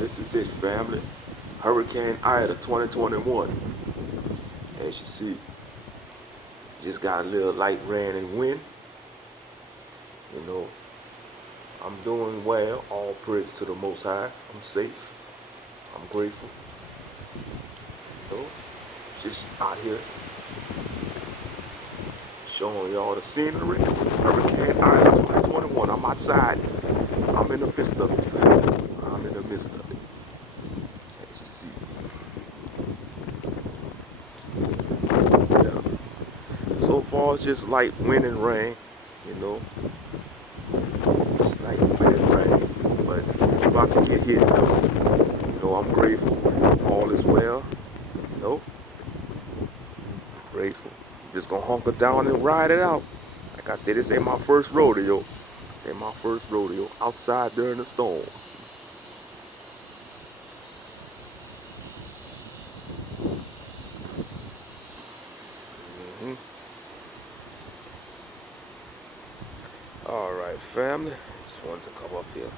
this is it, family. Hurricane Ida 2021. As you see, just got a little light rain and wind. You know, I'm doing well. All praise to the Most High. I'm safe. I'm grateful. You know, just out here showing y'all the scenery. Hurricane Ida 2021. I'm outside. I'm in the midst of it, family. I'm in the midst of it. As you see. Yeah. So far, it's just light wind and rain, you know. It's light wind and rain, but it's about to get hit, though. You know, I'm grateful. All is well, you know. Grateful. Just gonna hunker down and ride it out. Like I said, this ain't my first rodeo. This ain't my first rodeo. Outside during the storm. Mm-hmm. All right, family. Just wanted to come up here.